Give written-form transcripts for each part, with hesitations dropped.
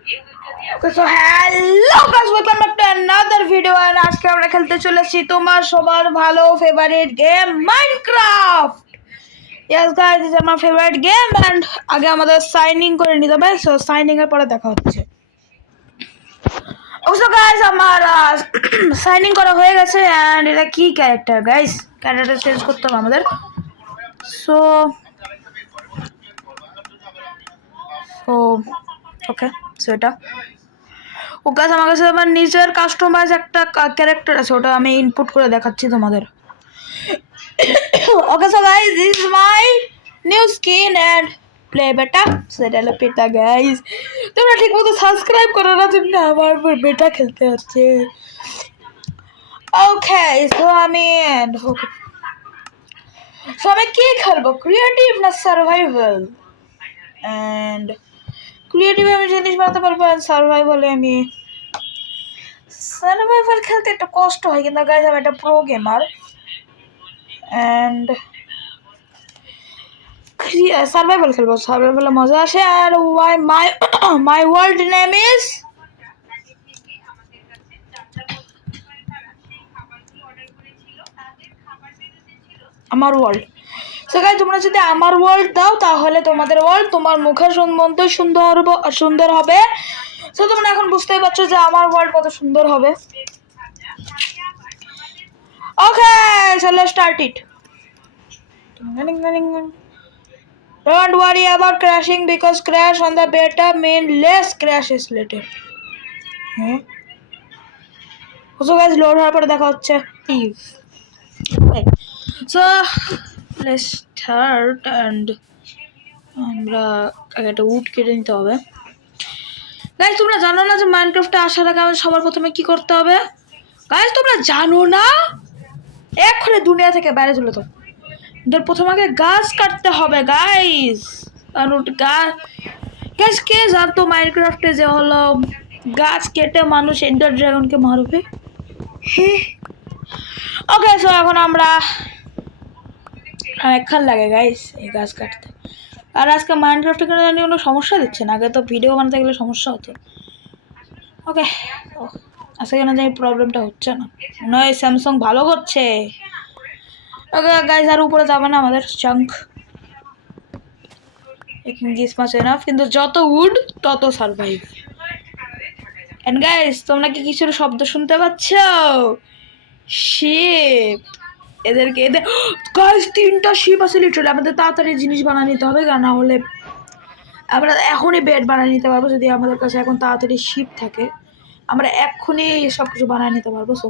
Okay, so hello guys, welcome back to another video and আজকে আমরা খেলতে চলেছি তোমার সবার ভালো favourite game Minecraft. Yes guys, this is my favorite game and আগে আমাদের সাইন ইন করে নিতে হবে, সো সাইন ইন এর পরে দেখা হচ্ছে। Also guys, আমার সাইন ইন করা হয়ে গেছে and এটা কি ক্যারেক্টার গাইস, ক্যারেক্টার চেঞ্জ করতে হবে আমাদের। সো ওকে, সো এটা ওকে, আমার কাছে আমার নিজের কাস্টমাইজ একটা ক্যারেক্টার আছে, ওটা আমি ইনপুট করে দেখাচ্ছি তোমাদের। Okay so guys, this is my new skin and play beta. সেটা হলো বেটা গাইস, তোমরা ঠিক মতো সাবস্ক্রাইব করো না, জন্য আমার বেটা খেলতে হচ্ছে। ওকে সো আমি কি খেলবো, ক্রিয়েটিভ না সার্ভাইভাল? এন্ড ক্রিয়েটিভে আমি জিনিস বানাতে পারবো, সার্ভাইভালে আমি সার্ভাইভাল খেলতে একটু কষ্ট হয়, কিন্তু গাইজ আমি একটা প্রো গেমার অ্যান্ড সার্ভাইভাল খেলবো, সার্ভাইভালে মজা আসে। আর মাই ওয়ার্ল্ড নেম ইজ আমার ওয়ার্ল্ড। সো গাইজ তোমরা যদি আমার ওয়ার্ল্ড দাও তাহলে তোমাদের ওয়ার্ল্ড তোমার মুখের সম্বন্ধে সুন্দর হবে। সো তোমরা এখন বুঝতেই পারছো যে আমার ওয়ার্ল্ড কত সুন্দর হবে। Okay so let's start it. Don't worry about crashing because crash on the beta mean less crashes later. So guys, load হওয়ার পরে দেখা হচ্ছে। Okay. So let's start and আমরা আগে একটা উড কেটে নিতে হবে। গাইস তোমরা জানো না যে মাইনক্রাফটে আসার আগে আমাদের সবার প্রথমে কি করতে হবে? গাইস তোমরা জানো না, এক্ষুনি দুনিয়া থেকে বাইরে চলে তো ওদের প্রথম আগে গাছ কাটতে হবে গাইস। কারণ গাছ কে জানতো মাইনক্রাফটে যে হলো গাছ কেটে মানুষ এন্ডার ড্রাগনকে মারবে? ওকে সো এখন আমরা অনেকক্ষণ লাগে গাইস এই গাছ কাটতে। আর আজকে মাইনক্রাফটে কোনো সমস্যা দিচ্ছে না, আগে তো ভিডিও বানাতে গেলে সমস্যা হতো। ওকে আজকে কেন জানি প্রবলেমটা হচ্ছে না, মনে হয় স্যামসাং ভালো করছে। ওকে গাইস আর উপরে যাবে না আমাদের চাঙ্ক, দিস মাচ এনাফ, কিন্তু যত উড তত সারভাইভ। এন্ড গাইস তোমরা কি কিছুর শব্দ শুনতে পাচ্ছ? শিপ, এদের গাইস 3টা শিপ আছে লিটারালি। আমাদের তাড়াতাড়ি জিনিস বানিয়ে নিতে হবে, না হলে আমরা এখনই বেড বানিয়ে নিতে পারবো। যদি আমাদের কাছে এখন তাড়াতাড়ি শিপ থাকে আমরা এক্ষুনি সব কিছু বানিয়ে নিতে পারবো। সো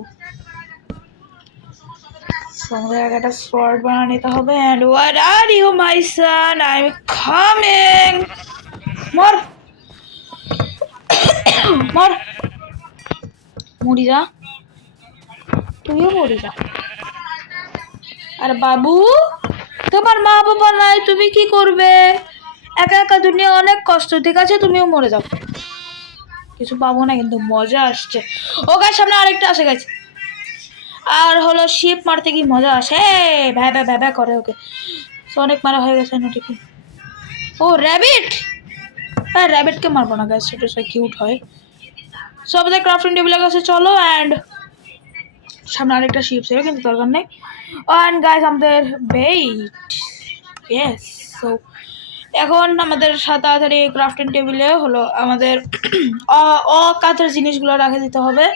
আমাদের আগে একটা সোয়ার্ড বানিয়ে নিতে হবে। And what are you my son, I am coming. মর মর, মরি যা, তুইও মরি যা। আর বাবু তোমার মা বাবা নাই, তুমি কি করবে? একা একা দুনিয়া অনেক কষ্ট, ঠিক আছে তুমিও মরে যাও, কিছু পাবো না কিন্তু মজা আসছে। ও গাছ সামনে আরেকটা আসে গেছে। আর হলো শিপ মারতে কি মজা আসে, ভ্যা ভ্যা ভ্যা করে। ওকে সো অনেক মারা হয়ে গেছে নটিফি। ও র্যাবিট, হ্যাঁ র্যাবিটকে মারবো না গাছ, সেটা সে কিউট হয়। সো আমাদের ক্রাফটিং টেবিলের কাছে চলো। অ্যান্ড সামনে আরেকটা শিপ ছিল কিন্তু দরকার নেই। অ্যান্ড গাইস আমাদের বেইট, ইয়েস। সো এখন আমাদের তাড়াতাড়ি ক্রাফটিং টেবিলে হলো আমাদের অকাতের জিনিসগুলো রাখে দিতে হবে,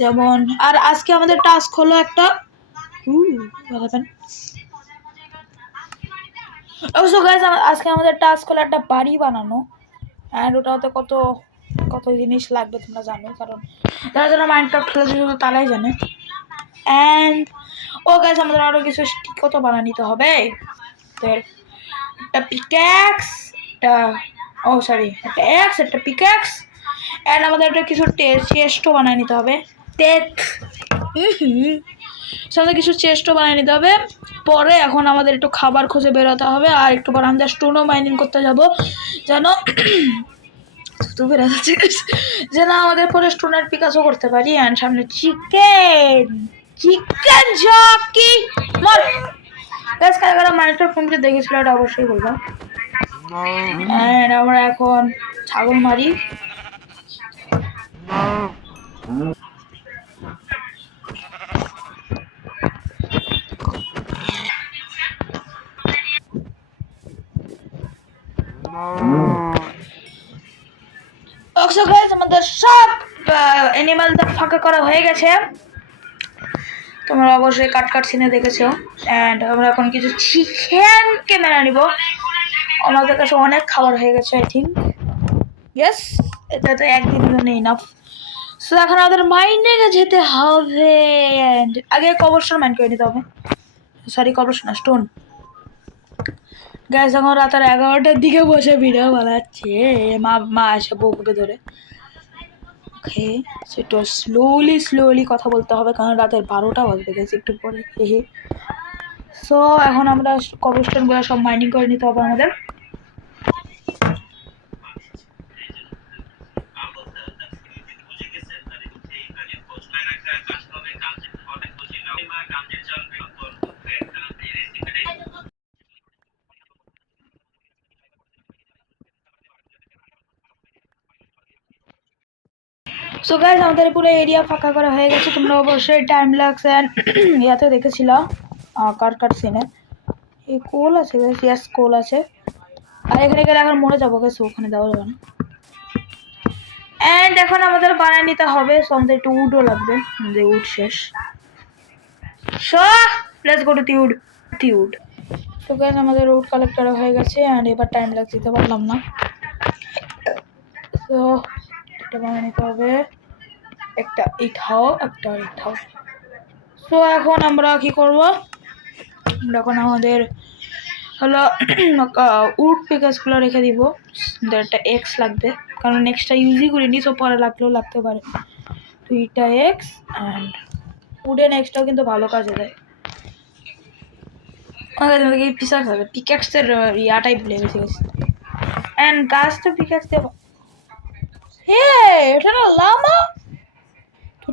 যেমন আর আজকে আমাদের টাস্ক হলো একটা আজকে আমাদের টাস্ক হলো একটা বাড়ি বানানো। অ্যান্ড ওটাতে কত কত জিনিস লাগবে তোমরা জানো, কারণ যারা যারা মাইনক্রাফট খেলে শুধু তারাই জানে। অ্যান্ড ও গাইস আমাদের আরও কিছু কত বানিয়ে নিতে হবে। একটা পিক্যাক্স, একটা একটা অ্যাক্স, একটা পিক্যাক্স। অ্যান্ড আমাদের একটা কিছু চেস্টও বানিয়ে নিতে হবে। আমাদের কিছু চেস্টও বানিয়ে নিতে হবে। পরে এখন আমাদের একটু খাবার খুঁজে বেরোতে হবে, আর একটু পরে আমাদের স্টোনও মাইনিং করতে যাবো, যেন আমাদের পরে স্টোনের পিকাসও করতে পারি। অ্যান্ড সামনে চিকেন জকি মর গাইস, কারা মাইনক্রাফট ফোনকে দেখেছিল এটা অবশ্যই বলবো। অ্যান্ড আমরা এখন ছাগল মারি। ওকে গাইস, আমাদের সব অ্যানিমালদের ফাঁকা করা হয়ে গেছে। তোমরা অবশ্যই কাট সিনে দেখেছো। অ্যান্ড আমরা এখন কিছু চিকেনকে মেনে নিব। আমাদের কাছে অনেক খাবার হয়ে গেছে, আই থিঙ্ক। ইয়েস, এটা তো একদিনের জন্য ইনাফ। সো এখন আমাদের মাইনে যেতে হবে। অ্যান্ড আগে কবরস্টোন মাইন্ড করে নিতে হবে। সরি, কবরস্টোন না, স্টোন। গ্যাস এখন রাতের 11টার দিকে বসে ভিডিও বানাচ্ছে। মা আসে বউকে ধরে। ওকে, সেটা স্লোলি কথা বলতে হবে, কারণ রাতের 12টা বাজবে গেছে একটু পরে। সো এখন আমরা কবরস্টোনগুলো সব মাইনিং করে নিতে হবে আমাদের। সো গাইস, আমাদের পুরো এরিয়া ফাঁকা করা হয়ে গেছে। তোমরা অবশ্যই টাইম লাগছে ইয়াতে দেখেছিল কাট সিনে। এই কোল আছে গাইস, ইয়েস কোল আছে। আর এখানে গেলে এখন মরে যাবো গাইস, ওখানে দেওয়া যাবে না। অ্যান্ড এখন আমাদের বানিয়ে নিতে হবে। সো আমাদের একটু উডও লাগবে, আমাদের উড শেষ। So let's go to wood. তো গাইস, আমাদের উড কালেক্ট করা হয়ে গেছে। অ্যান্ড এবার টাইম লাগছে, দিতে পারলাম না। তো এটা বানিয়ে নিতে হবে। একটা ইঠাও। সো এখন আমরা কি করব? আমরা এখন আমাদের হলো উড পিকাসগুলো রেখে দিব। একটা এক্স লাগবে, কারণ এক্সটা ইউজই করিনি। সো পরে লাগলেও লাগতে পারে। 2টা এক্স। অ্যান্ড উডেন এক্সটাও কিন্তু ভালো কাজে দেয়। পিসাক হবে পিক্যাক্সের ইয়াটাই ভুলে গেছি। অ্যান্ড গাছ তো পিক্যাক্স দেব। হে, এটা না লামা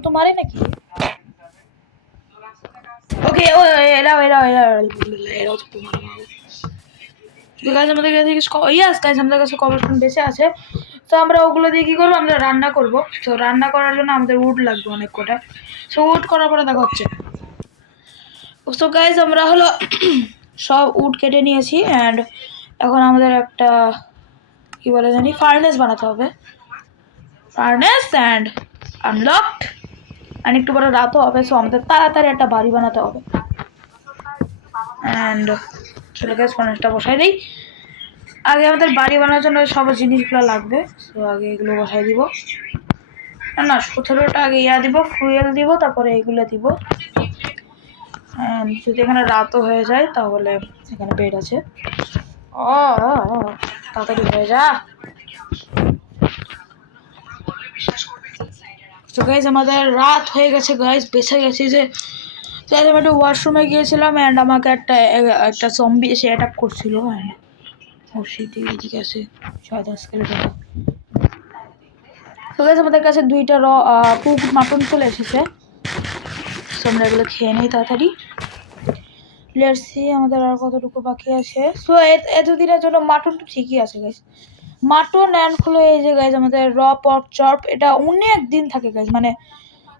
তো মারে নাকি? ওকে, ও এরাও গাইস, আমাদের কাছে ইয়াস গাইস, আমাদের কাছে কবরস্টোন বেঁচে আছে। তো আমরা ওগুলো দিয়ে কি করবো? আমরা রান্না করবো। তো রান্না করার জন্য আমাদের উড লাগবে অনেক কটা। সো উড করার পরে দেখা হচ্ছে। তো গাইস, আমরা হলো সব উড কেটে নিয়েছি। অ্যান্ড এখন আমাদের একটা কি বলে জানি ফার্নেস বানাতে হবে। Furnace and unlocked. অ্যান্ড একটু বড় রাতও হবে। সো আমাদের তাড়াতাড়ি একটা বাড়ি বানাতে হবে। অ্যান্ড চলে গ্যাস ফার্নেসটা বসাই দিই। আগে আমাদের বাড়ি বানানোর জন্য সব জিনিসগুলো লাগবে। তো আগে এগুলো বসাই দিব। না, 17টা আগে দিব, ফুয়েল দিব, তারপরে এগুলো দিব। যদি এখানে রাতও হয়ে যায় তাহলে এখানে বেড আছে। তাড়াতাড়ি হয়ে যা। তো গাইজ, আমাদের রাত হয়ে গেছে গাইজ, বেঁচে গেছি যে। আমি একটু ওয়াশরুমে গিয়েছিলাম। অ্যান্ড আমাকে একটা জম্বি এসে অ্যাটাক করছিল। অ্যান্ড এদিকে আছে শয়তান স্কেলেটন। তো গাইজ, আমাদের কাছে 2টা কুক মাটন চলে এসেছে। তো আমরা এগুলো খেয়ে নিই তাড়াতাড়ি। লেটস সি আমাদের আর কতটুকু বাকি আছে। সো এতদিনের জন্য মাটনটা ঠিকই আছে গাইজ। মাটন অ্যান্ড হলো এই যে গাইজ আমাদের র পর্ক চপ, এটা অনেক দিন থাকে গাইজ। মানে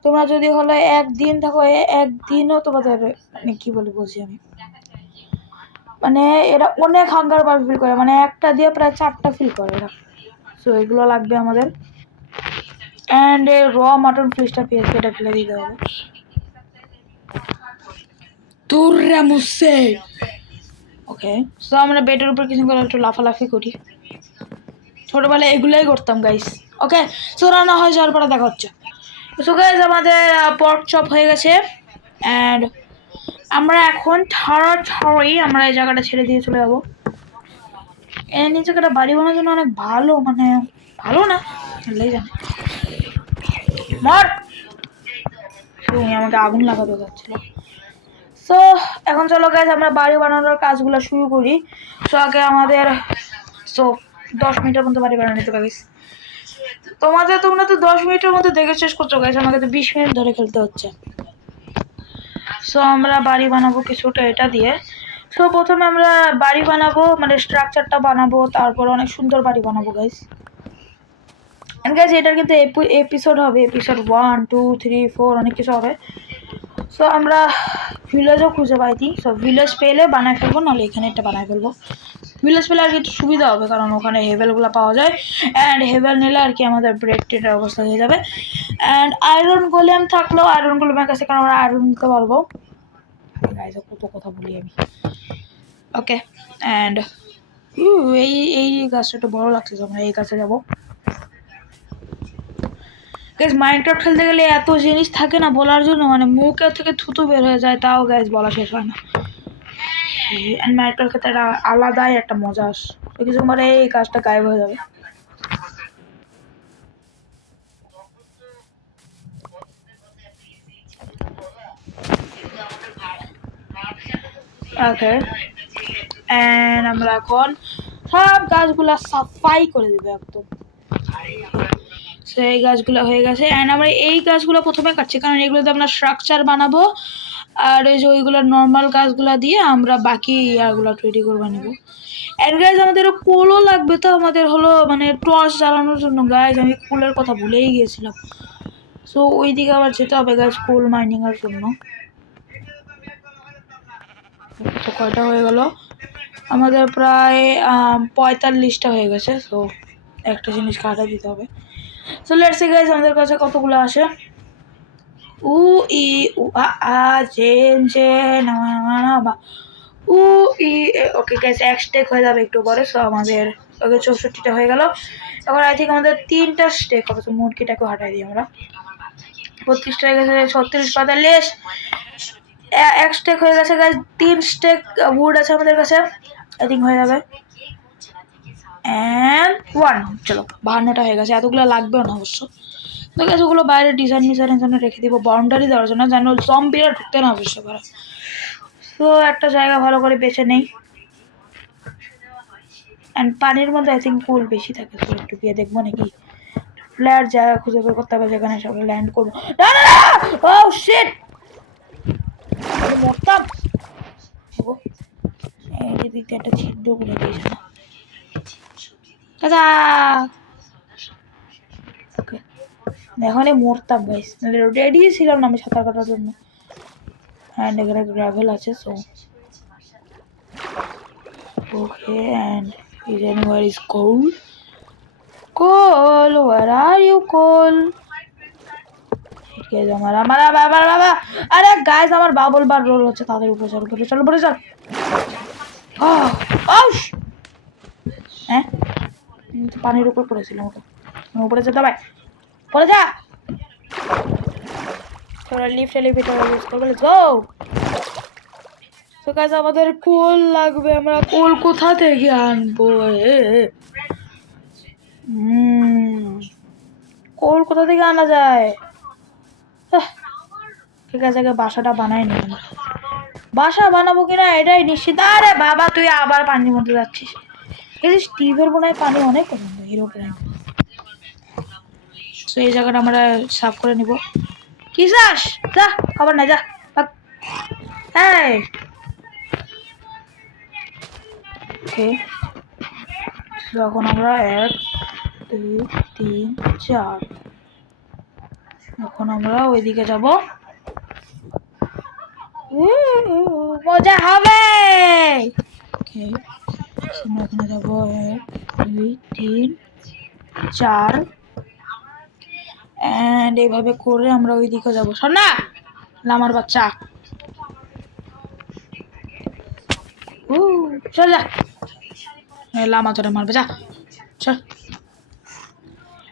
তোমরা যদি হলো একদিন থাকো, একদিনও তোমাদের মানে কি বলছি আমি, মানে এরা অনেক হাঙ্গার বার ফিল করে, মানে একটা দিয়ে প্রায় 4টা ফিল করে এরা। সো এগুলো লাগবে আমাদের। অ্যান্ড এই র মাটন ফিশটা পেয়েছি, এটা ফেলে দিতে হবে। তোরা মুসে ওকে। সো আমরা বেডের উপর কিছু করে একটু লাফালাফি করি। ছোটবেলায় এগুলোই করতাম গাইস। ওকে, সো রান্না হয়ে যাওয়ার পরে দেখা হচ্ছে। সো গাইস, আমাদের পর্ক চপ হয়ে গেছে। অ্যান্ড আমরা এখন তাড়াতাড়ি আমরা এই জায়গাটা ছেড়ে দিয়ে চলে যাবো। এই জায়গাটা বাড়ি বানানোর জন্য অনেক ভালো, মানে ভালো না জানে মর। আমাকে আগুন লাগাতে যাচ্ছিল। সো এখন চলো গাইস, আমরা বাড়ি বানানোর কাজগুলো শুরু করি। সো আগে আমাদের 10 মিনিটের মধ্যে বাড়ি বানানো নিতে পারিস। তোমরা তো 10 মিনিটের মধ্যে দেখে শেষ করছো গাইস, আমাকে তো 20 মিনিট ধরে খেলতে হচ্ছে। সো আমরা বাড়ি বানাবো কিছুটা এটা দিয়ে। সো প্রথমে আমরা বাড়ি বানাবো, মানে স্ট্রাকচারটা বানাবো, তারপর অনেক সুন্দর বাড়ি বানাবো গাইস। গাইস এটার কিন্তু এপিসোড হবে, এপিসোড 1 2 3 4 অনেক কিছু হবে। সো আমরা ভিলেজও খুঁজে পাইছি, সো ভিলেজ পেলে বানায় ফেলবো, নাহলে এখানে একটা বানায় ফেলবো। ভিলেজ পেলে আর কি একটু সুবিধা হবে, কারণ ওখানে হেভেলগুলো পাওয়া যায়, অ্যান্ড হেভেল নিলে আর কি আমাদের ব্রেড টেডের অবস্থা হয়ে যাবে। অ্যান্ড আয়রন গোলেম থাকলেও আয়রন গোলেমের কাছে, কারণ আমরা আয়রন নিতে পারবো। গাইস কত কথা বলি আমি। ওকে, অ্যান্ড এই এই গাছটা একটু বড় লাগছে, আমরা এই গাছে যাবো। গাইস মাইনক্রাফট খেলতে গেলে এত জিনিস থাকে না বলার জন্য, মানে মুখের থেকে থুতু বের হয়ে যায়, তাও গাইস বলা শেষ হয় না। মাইনক্রাফট খেলতে একটা আলাদাই একটা মজা আসে, কিছু মানে এই কাজটা গায়েব হয়ে যাবে। ওকে, এন্ড আমরা এখন সব গাছগুলা সাফাই করে দেবো একদম। এই গাছগুলো হয়ে গেছে, অ্যান্ড আমরা এই গাছগুলো প্রথমে কাটছি, কারণ এগুলোতে আমরা স্ট্রাকচার বানাবো, আর এই যে ওইগুলো নর্মাল গাছগুলো দিয়ে আমরা বাকি ইয়ারগুলো তৈরি করবো নেবো। অ্যান্ড গাইজ আমাদের কোলও লাগবে, তো আমাদের হলো মানে টর্চ জ্বালানোর জন্য। গাইজ আমি কোলের কথা ভুলেই গিয়েছিলাম, সো ওই দিকে আবার যেতে হবে গাইজ কোল মাইনিং এর জন্য। তো কয়টা হয়ে গেল আমাদের? প্রায় 45টা হয়ে গেছে। সো একটা জিনিস কাটা দিতে হবে। সো লেটস সি গাইজ আমাদের কাছে কতগুলো আসে। উ ই উ আ আ জেন জেন না উ ই। ওকে গাইজ এক স্টেক হয়ে যাবে একটু পরে। সো আমাদের ওকে 64টা হয়ে গেল। এখন আই থিঙ্ক আমাদের 3টা স্টেক হবে। তো মুরগিটাকে হাঁটাই দিই আমরা। 32টা হয়ে গেছে, 36 45 এক স্টেক হয়ে গেছে গাইজ। 3 স্টেক উড আছে আমাদের কাছে, আই থিঙ্ক হয়ে যাবে। অ্যান্ড 1, চলো 52টা হয়ে গেছে। এতগুলো লাগবেও না অবশ্য। তো গাইজ ওগুলো বাইরে ডিজাইনের জন্য রেখে দিব, বাউন্ডারি দেওয়ার জন্য, যেন জম্বিরা ঢুকতে না অবশ্য করে। তো একটা জায়গা ভালো করে বেছে নেই। অ্যান্ড পানির মধ্যে আই থিঙ্ক কোল বেশি থাকে, তো একটু গিয়ে দেখবো নাকি ফ্ল্যাট জায়গা খুঁজে বের করতে হবে যেখানে সবাই ল্যান্ড করবো। না না না, ও শিট, মরতাম। এদিকে একটা ছিদ্র করে দিয়েছে না। দাদা ওকে, এখানে মরতাম গাইস, রেডি ছিলাম না আমি সাঁতার কাটার জন্য। অ্যান্ড এখানে গ্রাভেল আছে। So okay, and is anywhere is coal? Coal, where are you coal? বাবা, আরে গাইস আমার বাবল বার রোল হচ্ছে, তাদের উপরে চল, উপরে চল, উপরে চল। হ্যাঁ পানির উপর পড়েছিলাম, ওটা উপরে যেতে হবে, পড়ে যা। তোরা লিফট এলিভেটর ইউজ করবে, লেটস গো। তো গাইস আমাদের কোল লাগবে, আমরা কোল কোথা থেকে আনবো? কোল কোথা থেকে আনা যায়? ঠিক আছে, বাসাটা বানাই নি আমরা। বাসা বানাবো কিনা এটাই নিশ্চিত। আরে বাবা তুই আবার পানির মধ্যে যাচ্ছিস। এই যে স্টিভের মনে হয় পানি অনেক পছন্দ, হিরো প্রাইম। তো এই জায়গাটা আমরা সাফ করে নিব। কি চাস? যা, খবর না, যা। হ্যাঁ ওকে, এখন আমরা 1 2 3 4, এখন আমরা ওইদিকে যাব, মজা হবে। ওকে আমরা এখানে যাব 1 2 3 4, এন্ড এইভাবে করে আমরা ওইদিকে যাব। শোন না লামার বাচ্চা, চল যা, লামা তোরা মারবে, যা চল।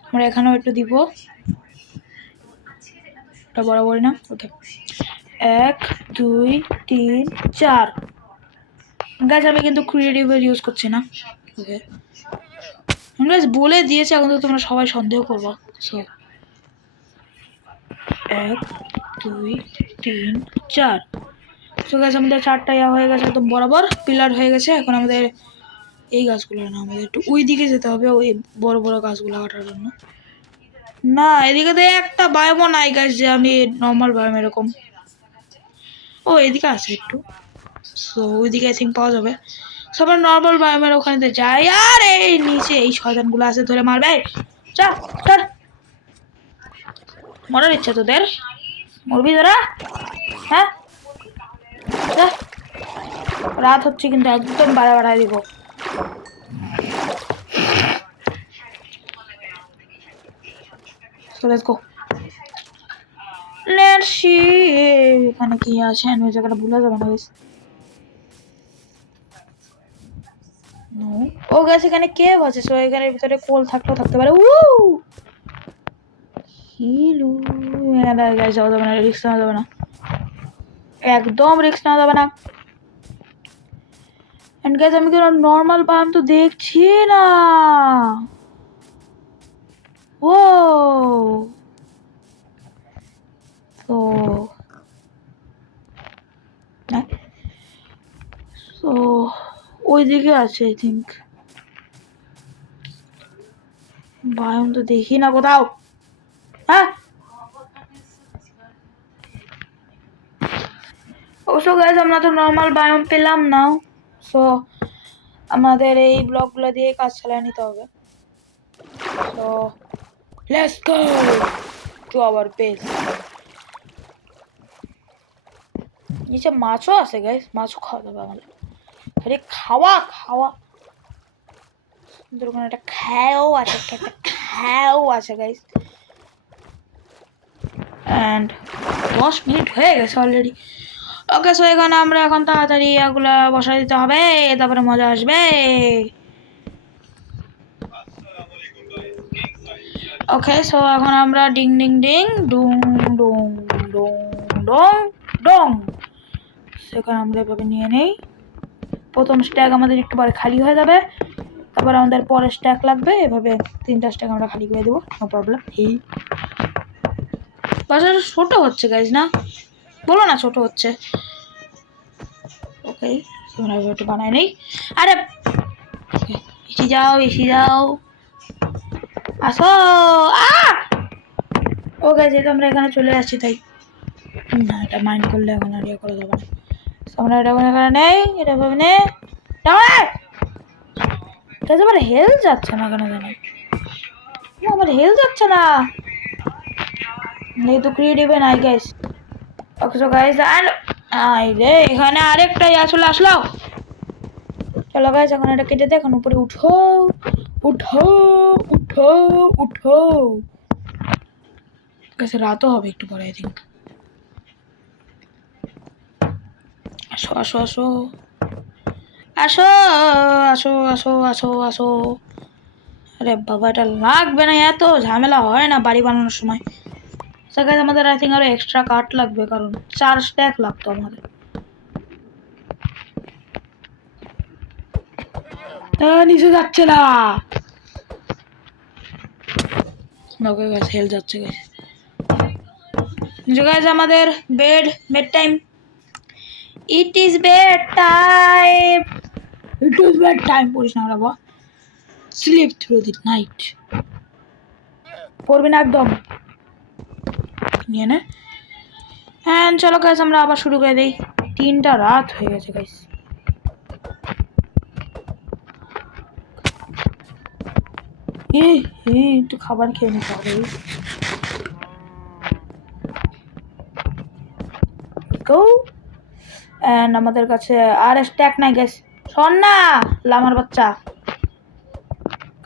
আমরা এখানেও একটু দিব, এটা বরাবরই না। ওকে 1 2 3 4 গাছ, আমি কিন্তু ক্রিয়েটিভ ইউজ করছি না। ওকে গাছ বলে দিয়েছে, এখন তো তোমরা সবাই সন্দেহ করবো। সো 1 2 3 4, তো গাছ আমাদের 4টা ইয়া হয়ে গেছে, একদম বরাবর পিলার হয়ে গেছে। এখন আমাদের এই গাছগুলো না, আমাদের একটু ওই দিকে যেতে হবে, ওই বড় বড় গাছগুলো কাটার জন্য। না এদিকে তো একটা বায়োমও নাই গাছ, যে আমি নর্মাল বায়োম এরকম। ও এদিকে আছে একটু, সো ওইদিকে আই থিঙ্ক পাওয়া যাবে। সবার নর্মাল বায়োমের ওখানে যাই, আর এই নিচে এই শয়তানগুলো আছে, ধরে মারবে। চল চল মরার ইচ্ছা তোদের? মরবি তোরা? হ্যাঁ, যা। রাত হচ্ছে কিন্তু একদম বাড়ায় দিব। So let's go. Let's see. এখানে কি আছে? আমি ওই জায়গাটা ভুলে যাবো না guys. No. ও গাছ এখানে কেভ আছে, সো এখানে ভিতরে কোল থাকলেও থাকতে পারে। হিলু গাছ যাওয়া যাবে না, রিস্ক নেওয়া যাবে না, একদম রিস্ক নেওয়া যাবে না। এন্ড গাইস আমি কোনো নর্মাল বাম তো দেখছি না। ও তো তো ওইদিকে আছে আই থিঙ্ক। বায়ম তো দেখি না কোথাও। হ্যাঁ, অবশ্য গাইস আমরা তো নর্মাল বায়োম পেলাম না, সো আমাদের এই ব্লকগুলো দিয়ে কাজ চালিয়ে নিতে হবে। So let's go to our base. নিচে মাছও আছে গাইস, মাছও খাওয়া যাবে আমাদের। খালি খাওয়া খাওয়া। ওখানে একটা খাও আছে, একটা খাও আছে গাইস। অ্যান্ড 10 মিনিট হয়ে গেছে অলরেডি। ওকে, সো এখানে আমরা এখন তাড়াতাড়ি এগুলা বসাই দিতে হবে, তারপরে মজা আসবে। ওকে, সো এখন আমরা ডিং ডিং ডিং ডুং ডুং ডুং ডং ডং সেখানে আমরা এভাবে নিয়ে নেই। প্রথম স্ট্যাক আমাদের একটু পরে খালি হয়ে যাবে, তারপর আমাদের পরে স্ট্যাক লাগবে। এভাবে 3টা স্ট্যাক আমরা খালি করে দেবো, নো প্রবলেম। এই বাজার ছোট হচ্ছে গাইজ, না বলো না ছোট হচ্ছে। ওকে, তোমরা একটু বানাই নেই। আরে এসে যাও, এসে যাও, আসো। ও গাইজ আমরা এখানে চলে আসছি, তাই না এটা মাইন্ড করলে এখন আর ইয়ে করা যাবে না। আমরা এটা কোনো এখানে নেই, এটা ভাবে নে। আমার হেলথ যাচ্ছে না কেন জানি, আমার হেলথ যাচ্ছে না। এই তো ক্রিয়েটিভে নাই guys. Okay so guys I রে এখানে আরেকটাই আসলে আসলো। চলো গাইস এখন এটা কেটে দে, এখন উপরে উঠো উঠো উঠো উঠো। গাইস রাতও হবে একটু পরে আই থিঙ্ক। আসো আসো আসো আসো আসো আসো আসো আসো। আরে বাবা এটা লাগবে না, এত ঝামেলা হয় না বাড়ি বানানোর সময়। গাইস আমাদের আই থিঙ্ক আরো এক্সট্রা কাঠ লাগবে, কারণ 4 স্ট্যাক লাগতো আমাদের। নিচে যাচ্ছে না। ওকে গাইস হেল যাচ্ছে গাইস। গাইস আমাদের bed time. It is bed time, it is bed time. পড়িস না বাবা, স্লিপ থ্রু দি নাইট। পড়বি না একদম, নিয়ে নে। হ্যাঁ চলো গাইস আমরা আবার শুরু করে দেই। 3টা রাত হয়ে গেছে গাইস। একটু খাবার খেয়ে নিতে হবে। আমাদের কাছে আর স্ট্যাক নাই গাইস। শোন না লামার বাচ্চা,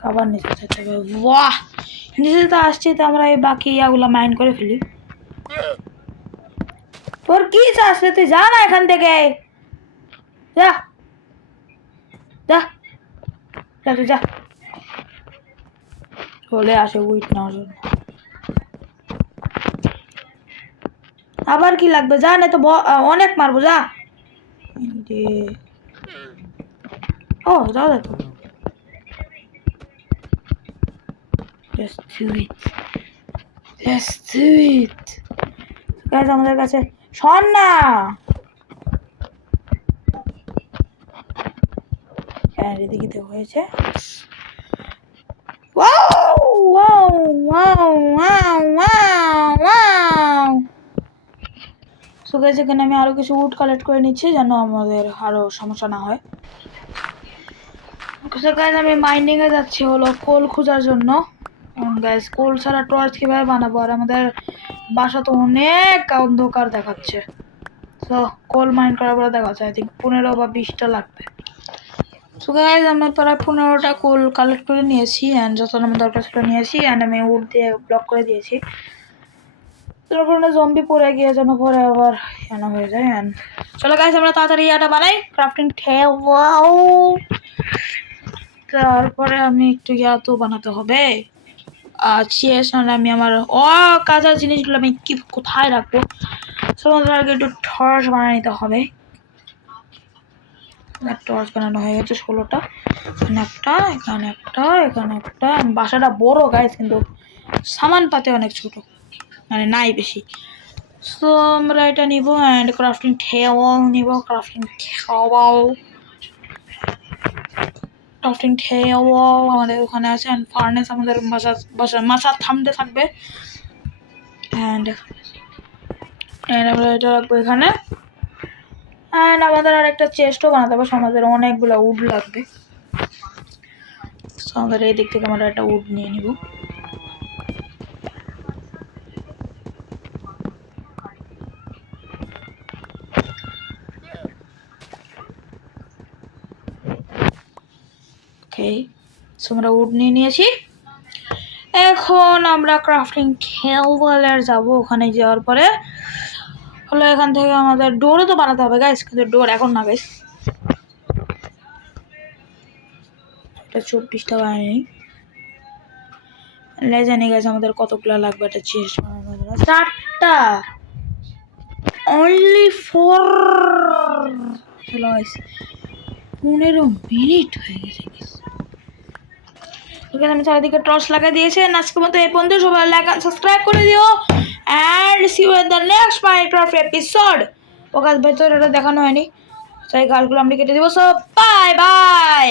খাবার নিচে যেতে হবে। বাহ, নিচে তো আসছি, তো আমরা এই বাকি ইয়াগুলো মাইন্ড করে ফেলি। তোর কি চাস তুই যা না এখান থেকে, যা যা যা তুই যা। চলে আসে উইট নেওয়ার জন্য। আবার কি লাগবে, যা না তো অনেক মারবো, যা। ও যাও দেখো, Let's do it. Let's do it. Guys আমাদের কাছে শোন না, এদিকে তো হয়েছে। Wow wow wow wow wow wow. So guys এখানে আমি আরো কিছু উড কালেক্ট করে নিচ্ছি যেন আমাদের আরো সমস্যা না হয়। সো গাইস আমি মাইনিং এ যাচ্ছি হলো কোল খোঁজার জন্য। গাইস কোল ছাড়া টর্চ কিভাবে বানাবো? আর আমাদের বাসা তো অনেক অন্ধকার দেখাচ্ছে। তো কোল মাইন করার পরে দেখাচ্ছে আই থিঙ্ক 15 বা 20টা লাগবে। সো গাইস আমি প্রায় 15টা কোল কালেক্ট করে নিয়েছি অ্যান্ড যত আমার দরকার ছিল নিয়েছি অ্যান্ড আমি উড দিয়ে ব্লক করে দিয়েছি। তোর কারণে জম্বি পড়ে গিয়ে যেন পরে আবার এনা হয়ে যায়। অ্যান্ড চলো গাইস আমরা তাড়াতাড়ি এটা বানাই ক্রাফটিং টেবিল। তারপরে আমি একটু তো বানাতে হবে। চেস নাহলে আমি আমার কাজের জিনিসগুলো আমি কি কোথায় রাখবো? তোমাদের আগে একটু টর্চ বানিয়ে নিতে হবে। টর্চ বানানো হয়ে গেছে 16টা। এখানে একটা, এখানে একটা, এখানে একটা। বাসাটা বড় গাইস কিন্তু সামান পাতে অনেক ছোট, মানে নাই বেশি। সো আমরা এটা নিব অ্যান্ড ক্রাফটিং টেবিল নিব। ক্রাফটিং টেবিল আমাদের ওখানে আছে অ্যান্ড ফার্নেস আমাদের বাসার থামতে থাকবে। অ্যান্ড আমরা এটা রাখবো এখানে। অ্যান্ড আমাদের আর একটা চেস্টও বানাতে হবে, আমাদের অনেকগুলো উড লাগবে। আমাদের এই দিক থেকে আমরা একটা উড নিয়ে নিব। ওকে, সো আমরা উড নিয়ে নিয়েছি। এখন আমরা ক্রাফটিং টেবিলে যাব। ওখানে যাওয়ার পরে হলো এখান থেকে আমাদের ডোরও তো বানাতে হবে গাইস, কিন্তু ডোর এখন না গাইস, এটা 24টা বানাই জানি গাইস আমাদের কতগুলো লাগবে এটা চেস্ট বানানোর জন্য। 4টা অনলি 4। চলো গাইস 15 মিনিট হয়ে গেছে গাইস। এখানে আমি চারিদিকে টর্চ লাগিয়ে দিয়েছি। আজকের মতো এই পর্যন্ত, সবাই লাইক এন্ড সাবস্ক্রাইব করে দিও and see you in the next Minecraft episode. ও গাছ ভেতরে দেখানো হয়নি, তাই গাছগুলো আমরা কেটে দিব। So bye by.